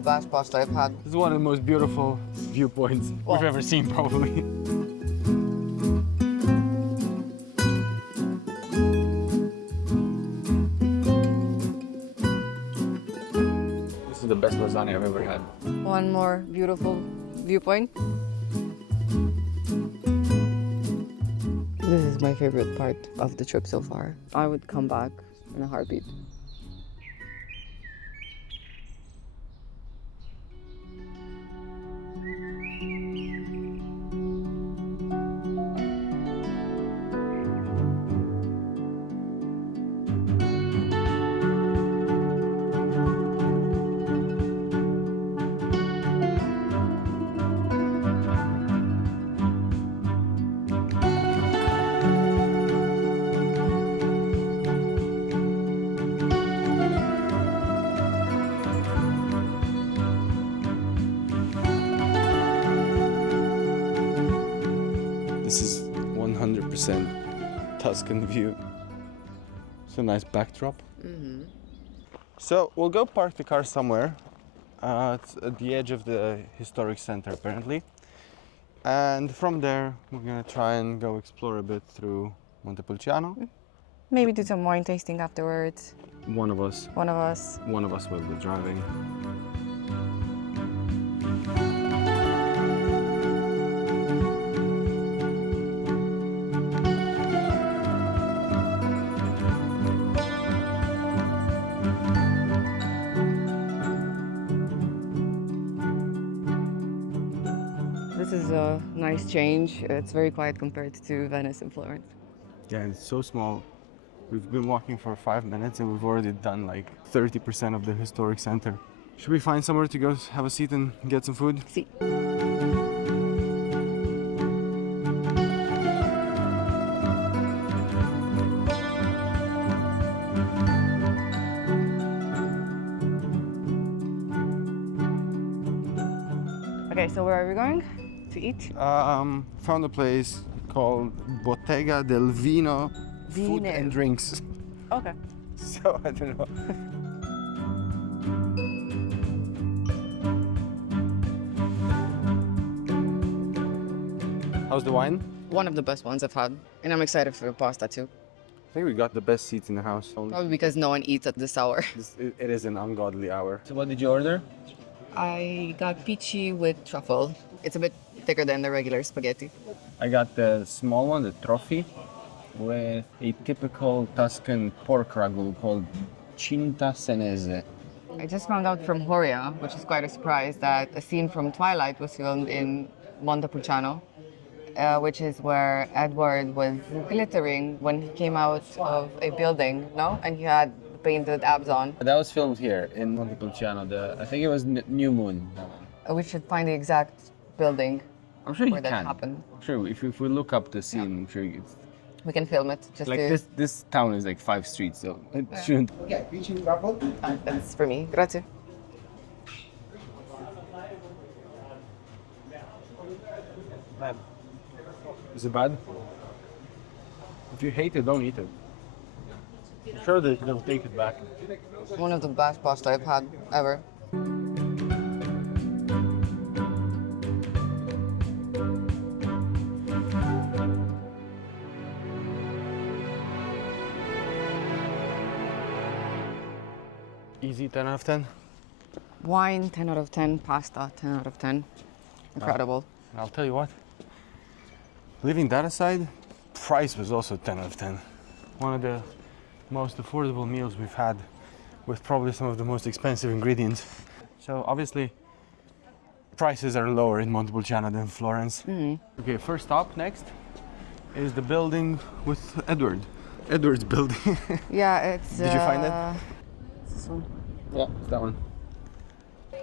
best pasta I've had. This is one of the most beautiful viewpoints we've ever seen, probably. This is the best lasagna I've ever had. One more beautiful viewpoint. This is my favorite part of the trip so far. I would come back in a heartbeat. This is 100% Tuscan view. It's a nice backdrop. So we'll go park the car somewhere. It's at the edge of the historic center, apparently. And from there, we're gonna try and go explore a bit through Montepulciano. Maybe do some wine tasting afterwards. One of us will be driving. This is a nice change. It's very quiet compared to Venice and Florence. Yeah, it's so small. We've been walking for 5 minutes and we've already done like 30% of the historic center. Should we find somewhere to go have a seat and get some food? See. Okay, so where are we going to eat? Found a place called Bottega del Vino, Food and Drinks. Okay. So I don't know. How's the wine? One of the best ones I've had, and I'm excited for the pasta too. I think we got the best seats in the house. Probably because no one eats at this hour. It is an ungodly hour. So what did you order? I got peachy with truffle. It's a bit thicker than the regular spaghetti. I got the small one, the trophy, with a typical Tuscan pork ragu called cinta senese. I just found out from Horia, which is quite a surprise, that a scene from Twilight was filmed in Montepulciano, which is where Edward was glittering when he came out of a building, no? And he had painted abs on. That was filmed here in Montepulciano. I think it was New Moon. We should find the exact building I'm sure you where that can. happened. I'm sure if we look up the scene, I'm sure it's We can film it just like to... this town is like 5 streets, so it shouldn't. That's for me. Grazie. Is it bad? If you hate it, don't eat it. I'm sure they'll take it back. One of the best pasta I've had ever. Easy 10 out of 10. Wine, 10 out of 10. Pasta, 10 out of 10. Incredible. I'll tell you what. Leaving that aside, price was also 10 out of 10. One of the most affordable meals we've had with probably some of the most expensive ingredients. So obviously, prices are lower in Montepulciano than Florence. Okay, first stop next is the building with Edward. Edward's building. Yeah, it's... Did you find it? This one. Yeah, it's that one.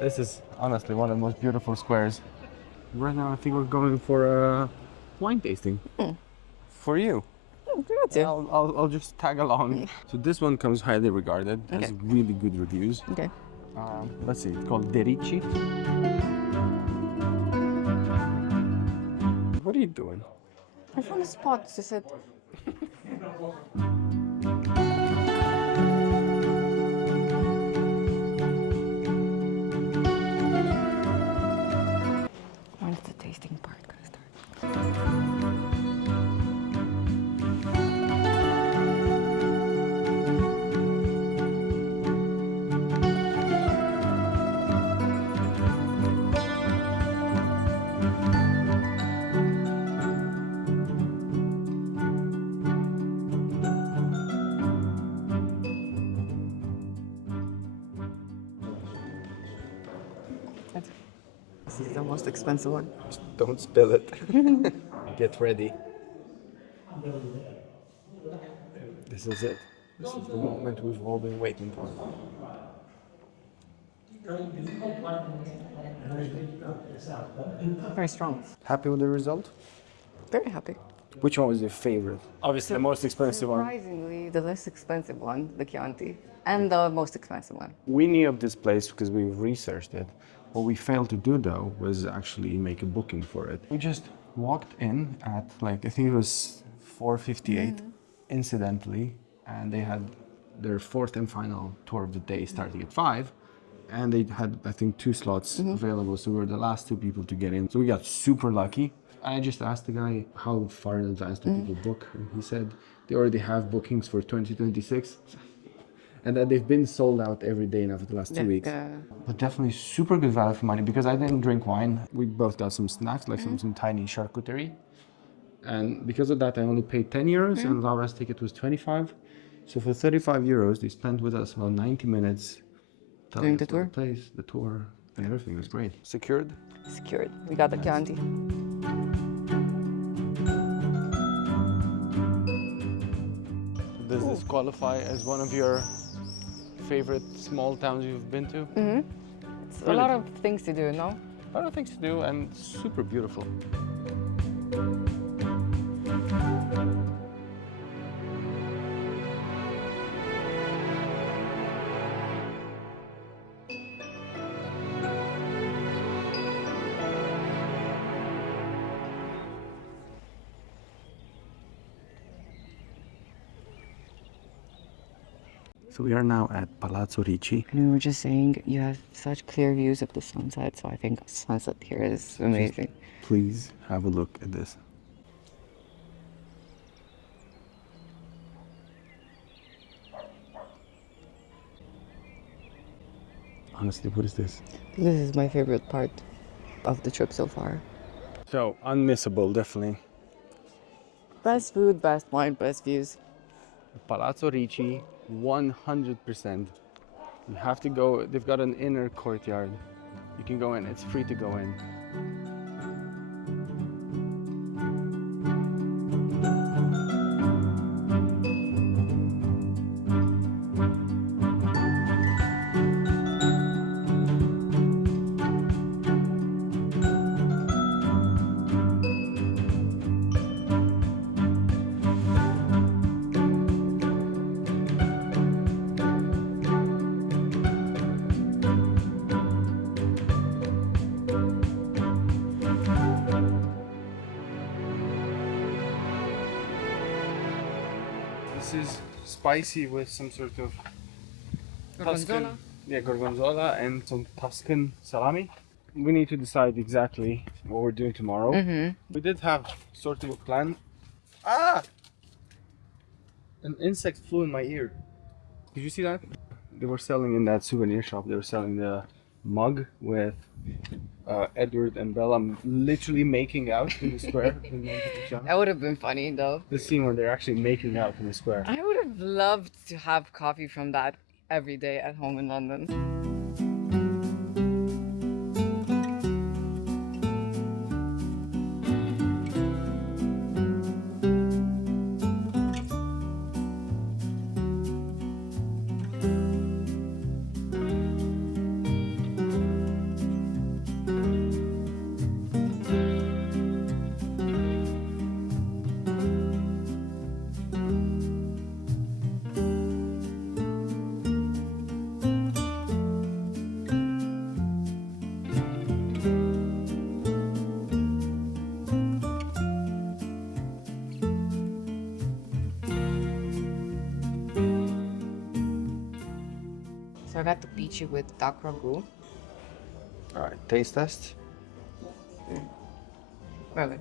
This is honestly one of the most beautiful squares. Right now I think we're going for a wine tasting. For you. Grazie. I'll just tag along. So this one comes highly regarded. Has Okay. really good reviews. Okay. Let's see, it's called Ricci. What are you doing? I found a spot to sit. This is the most expensive one. Don't spill it. Get ready. This is it. This is the moment we've all been waiting for. Very strong. Happy with the result? Very happy. Which one was your favorite? Obviously, the most expensive one. Surprisingly, the less expensive one, the Chianti, and the most expensive one. We knew of this place because we researched it. What we failed to do though was actually make a booking for it. We just walked in at I think it was 4:58, incidentally, and they had their fourth and final tour of the day starting at 5. And they had, I think, 2 slots available, so we were the last 2 people to get in. So we got super lucky. I just asked the guy, how far in advance do people book? And he said they already have bookings for 2026. And that they've been sold out every day now for the last 2 weeks. Yeah. But definitely super good value for money because I didn't drink wine. We both got some snacks, like some tiny charcuterie. And because of that, I only paid 10 euros and Laura's ticket was 25. So for 35 euros, they spent with us about 90 minutes Doing the tour? The place, the tour, and everything was great. Secured? Secured. We got the Chianti. Does this qualify as one of your favorite small towns you've been to? It's a lot of things to do, no? A lot of things to do and super beautiful. So we are now at Palazzo Ricci. And we were just saying you have such clear views of the sunset, so I think sunset here is amazing. Please have a look at this. Honestly, what is this? This is my favorite part of the trip so far. So, unmissable, definitely. Best food, best wine, best views. Palazzo Ricci, 100%. You have to go, they've got an inner courtyard. You can go in, it's free to go in. This is spicy with some sort of Gorgonzola. gorgonzola and some Tuscan salami. We need to decide exactly what we're doing tomorrow. We did have sort of a plan. Ah! An insect flew in my ear. Did you see that? They were selling in that souvenir shop, they were selling the mug with Edward and Bella literally making out in the square. That would have been funny though. The scene where they're actually making out in the square. I would have loved to have coffee from that every day at home in London. So I got the peachy with duck ragu. Alright, taste test. Really?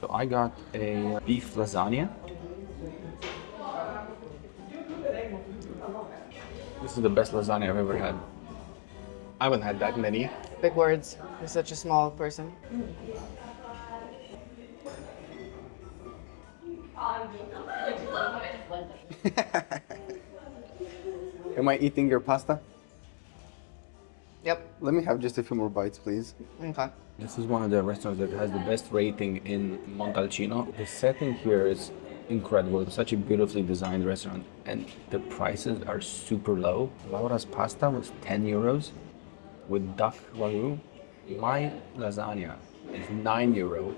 So I got a beef lasagna. This is the best lasagna I've ever had. I haven't had that many. Big words. You're such a small person. Am I eating your pasta? Yep. Let me have just a few more bites, please. Okay. This is one of the restaurants that has the best rating in Montalcino. The setting here is incredible. It's such a beautifully designed restaurant, and the prices are super low. Laura's pasta was 10 euros with duck ragu. My lasagna is 9 euro,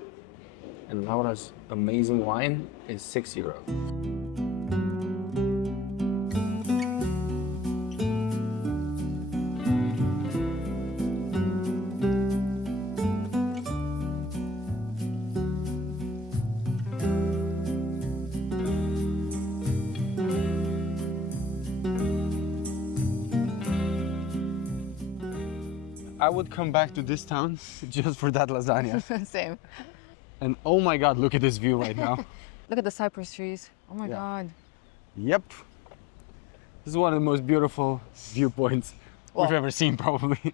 and Laura's amazing wine is 6 euro. I would come back to this town just for that lasagna. Same. And oh my God, look at this view right now. Look at the cypress trees. Oh my Yeah. God. Yep. This is one of the most beautiful viewpoints we've Well- ever seen, probably.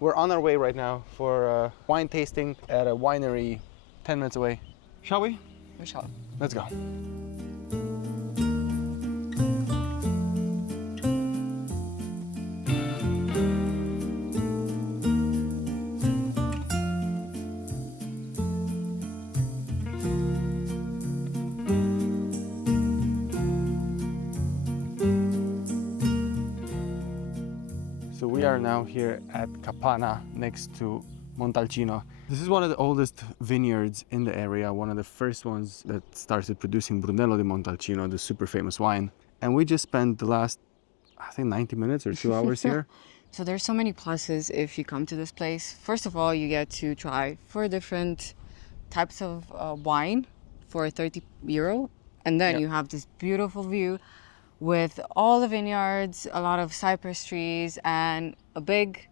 We're on our way right now for wine tasting at a winery 10 minutes away. Shall we? We shall. Let's go. So we are now here at Capanna next to Montalcino. This is one of the oldest vineyards in the area, one of the first ones that started producing Brunello di Montalcino, the super famous wine. And we just spent the last, I think, 90 minutes or 2 hours here. So there's so many pluses if you come to this place. First of all, you get to try 4 different types of wine for 30 euro. And then Yeah. you have this beautiful view with all the vineyards, a lot of cypress trees, and a big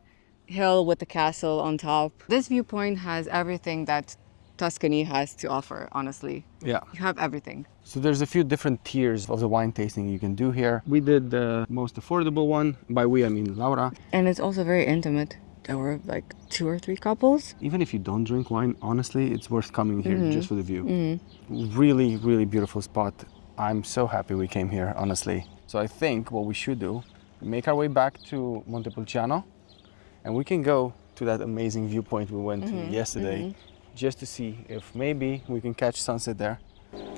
hill with the castle on top. This viewpoint has everything that Tuscany has to offer, honestly. Yeah. You have everything. So there's a few different tiers of the wine tasting you can do here. We did the most affordable one. By we, I mean Laura. And it's also very intimate. There were like 2 or 3 couples. Even if you don't drink wine, honestly, it's worth coming here just for the view. Really, really beautiful spot. I'm so happy we came here, honestly. So I think what we should do, make our way back to Montepulciano, and we can go to that amazing viewpoint we went to yesterday, just to see if maybe we can catch sunset there.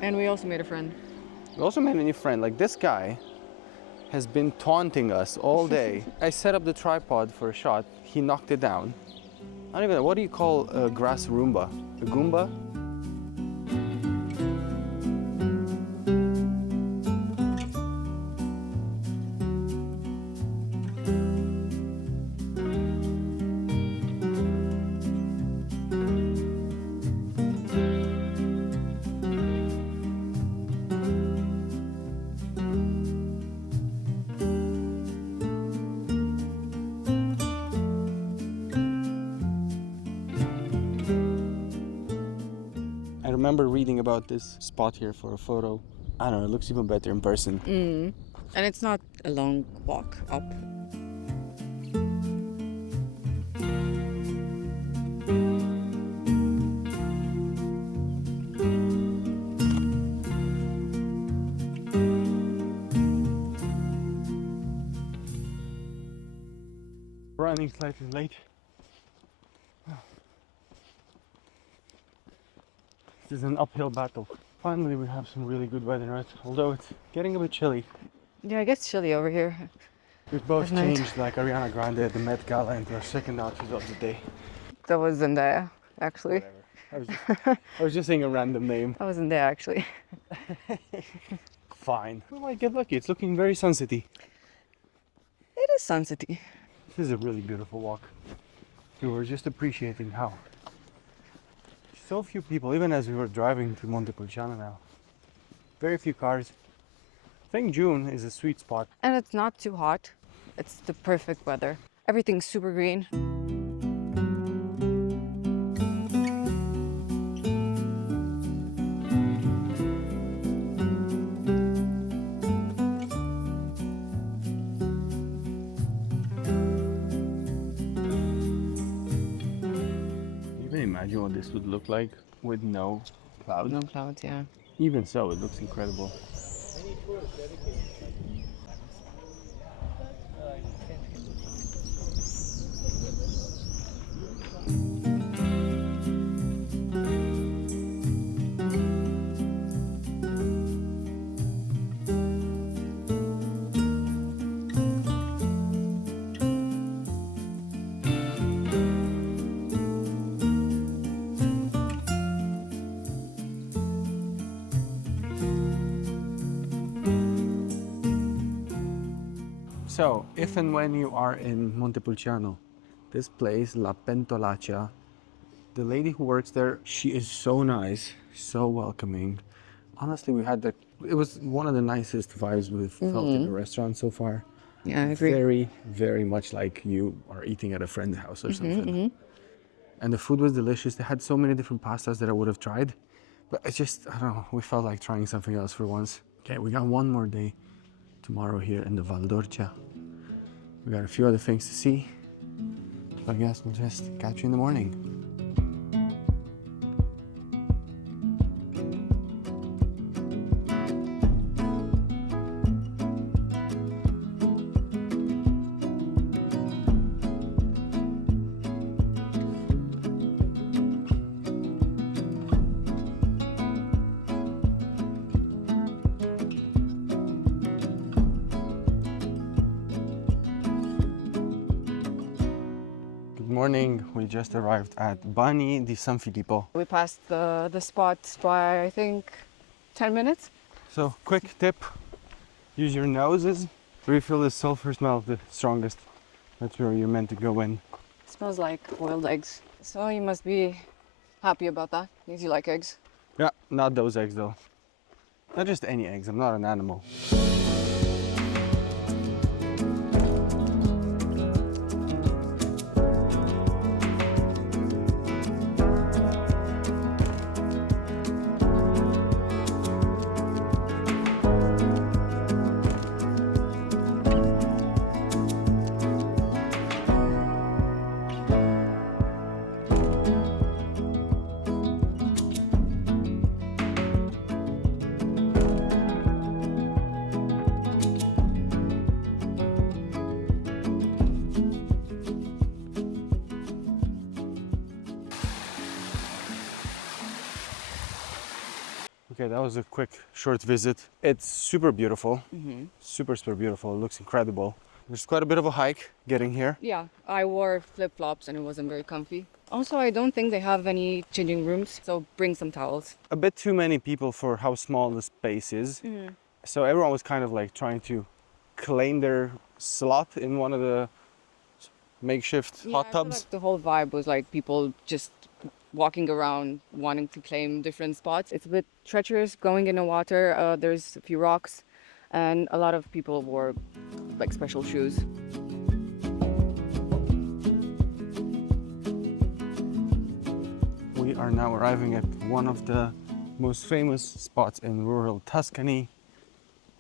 And we also made a friend. We also made a new friend. Like, this guy has been taunting us all day. I set up the tripod for a shot. He knocked it down. I don't even know, what do you call a grass Roomba? A Goomba? I remember reading about this spot here for a photo. I don't know, it looks even better in person. And it's not a long walk up. Running slightly late. This is an uphill battle. Finally, we have some really good weather, right? Although it's getting a bit chilly. Yeah, it gets chilly over here. We've both At night. changed, like Ariana Grande at the Met Gala, into our second outfit of the day. That was Zendaya, actually. Whatever. I was just saying a random name. That was Zendaya, actually. Fine. We might get lucky. It's looking very sunsetty. It is sunsetty. This is a really beautiful walk. We were just appreciating how so few people, even as we were driving to Montepulciano now. Very few cars. I think June is a sweet spot. And it's not too hot. It's the perfect weather. Everything's super green. You can imagine what this would look like with no clouds. No clouds, yeah. Even so, it looks incredible. So, if and when you are in Montepulciano, this place, La Pentolaccia, the lady who works there, she is so nice, so welcoming. Honestly, it was one of the nicest vibes we've felt in a restaurant so far. Yeah, I agree. Very, very much like you are eating at a friend's house or something. And the food was delicious. They had so many different pastas that I would have tried. But I don't know, we felt like trying something else for once. Okay, we got one more day tomorrow here in the Val d'Orcia. We got a few other things to see. So I guess we'll just catch you in the morning. Morning, we just arrived at Bagni di San Filippo. We passed the spot by, I think, 10 minutes. So, quick tip, use your noses. Refill the sulfur smell the strongest. That's where you're meant to go in. It smells like boiled eggs. So you must be happy about that, because you like eggs. Yeah, not those eggs though. Not just any eggs, I'm not an animal. Okay, that was a quick, short visit. It's super beautiful, super beautiful. It looks incredible. There's quite a bit of a hike getting here. Yeah, I wore flip-flops and it wasn't very comfy. Also, I don't think they have any changing rooms, so bring some towels. A bit too many people for how small the space is. So everyone was kind of like trying to claim their slot in one of the makeshift hot I feel tubs. like the whole vibe was like people just walking around wanting to claim different spots. It's a bit treacherous going in the water. There's a few rocks and a lot of people wore like special shoes. We are now arriving at one of the most famous spots in rural Tuscany,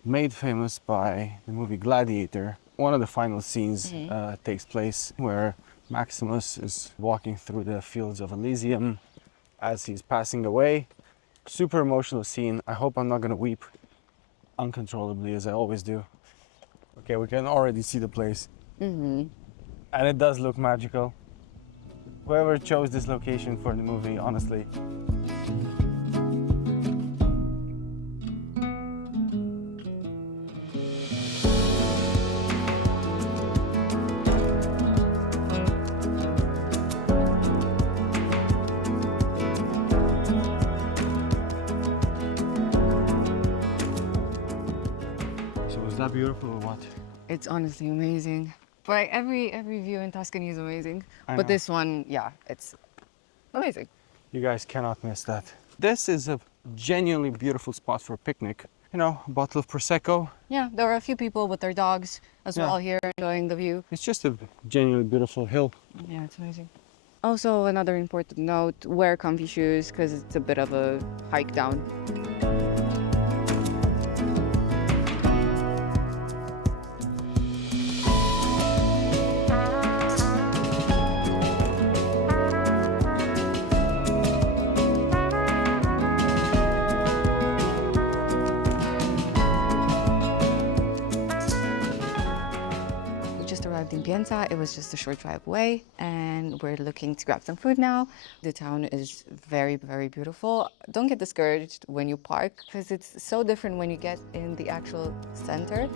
made famous by the movie Gladiator. One of the final scenes takes place where Maximus is walking through the fields of Elysium as he's passing away. Super emotional scene. I hope I'm not gonna weep uncontrollably as I always do. Okay, we can already see the place. And it does look magical. Whoever chose this location for the movie, honestly. That beautiful or what? It's honestly amazing. But like, every view in Tuscany is amazing. I But know. this one, yeah, it's amazing. You guys cannot miss that. This is a genuinely beautiful spot for a picnic. You know, a bottle of Prosecco. Yeah, there are a few people with their dogs as well here enjoying the view. It's just a genuinely beautiful hill. Yeah, it's amazing. Also, another important note, wear comfy shoes because it's a bit of a hike down. Pienza. It was just a short drive away, and we're looking to grab some food now. The town is very, very beautiful. Don't get discouraged when you park, because it's so different when you get in the actual center.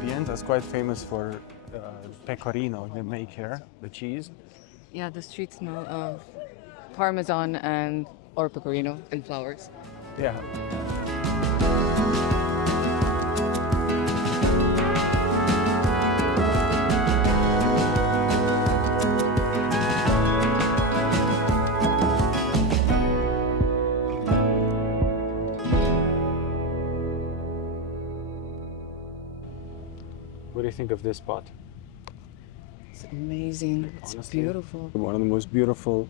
Pienza is quite famous for pecorino they make here, the cheese. Yeah, the streets smell of parmesan and or pecorino and flowers. Yeah. What do you think of this spot? It's amazing. It's Honestly, beautiful. One of the most beautiful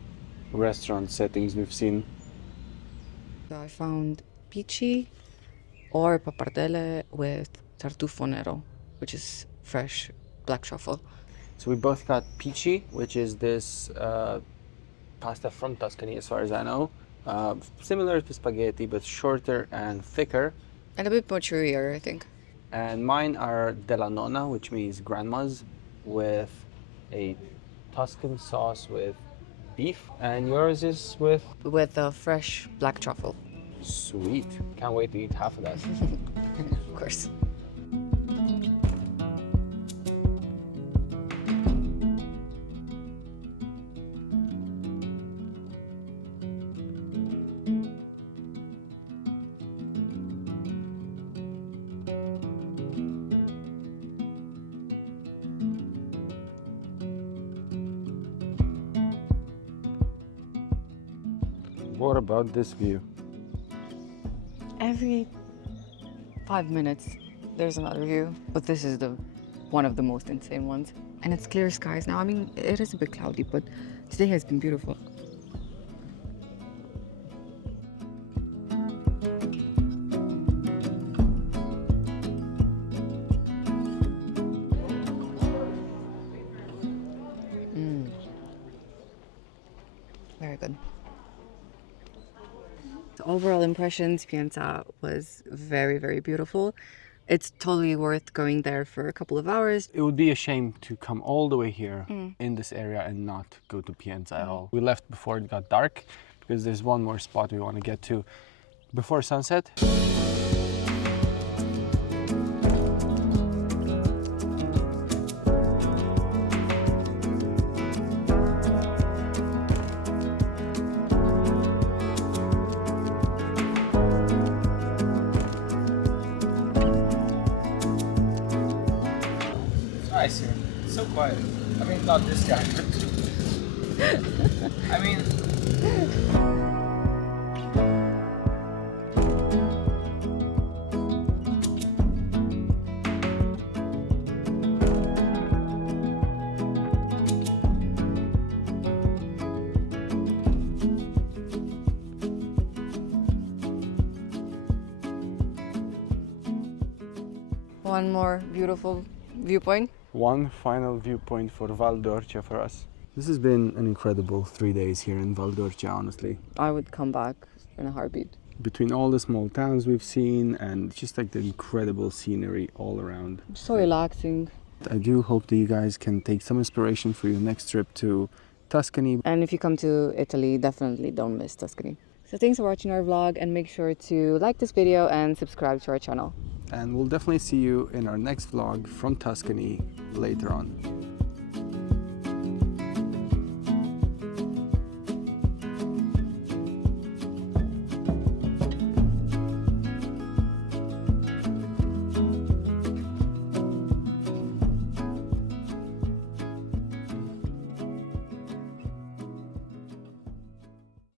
restaurant settings we've seen. So I found pici or pappardelle with tartufo nero, which is fresh black truffle. So we both got pici, which is this pasta from Tuscany, as far as I know. Similar to spaghetti, but shorter and thicker. And a bit more chewier, I think. And mine are della nonna, which means grandma's, with a Tuscan sauce with beef. And yours is with? With a fresh black truffle. Sweet. Can't wait to eat half of that. Of course. What about this view? Every 5 minutes, there's another view, but this is one of the most insane ones. And it's clear skies now. I mean, it is a bit cloudy, but today has been beautiful. Very good. The overall impressions, Pienza was very, very beautiful. It's totally worth going there for a couple of hours. It would be a shame to come all the way here in this area and not go to Pienza at all. We left before it got dark because there's one more spot we want to get to before sunset. Nice here. It's so quiet. I mean, not this guy, but I mean. One more beautiful viewpoint. One final viewpoint for Val d'Orcia for us. This has been an incredible 3 days here in Val d'Orcia, honestly. I would come back in a heartbeat. Between all the small towns we've seen and just like the incredible scenery all around. So relaxing. I do hope that you guys can take some inspiration for your next trip to Tuscany. And if you come to Italy, definitely don't miss Tuscany. So thanks for watching our vlog, and make sure to like this video and subscribe to our channel. And we'll definitely see you in our next vlog from Tuscany later on.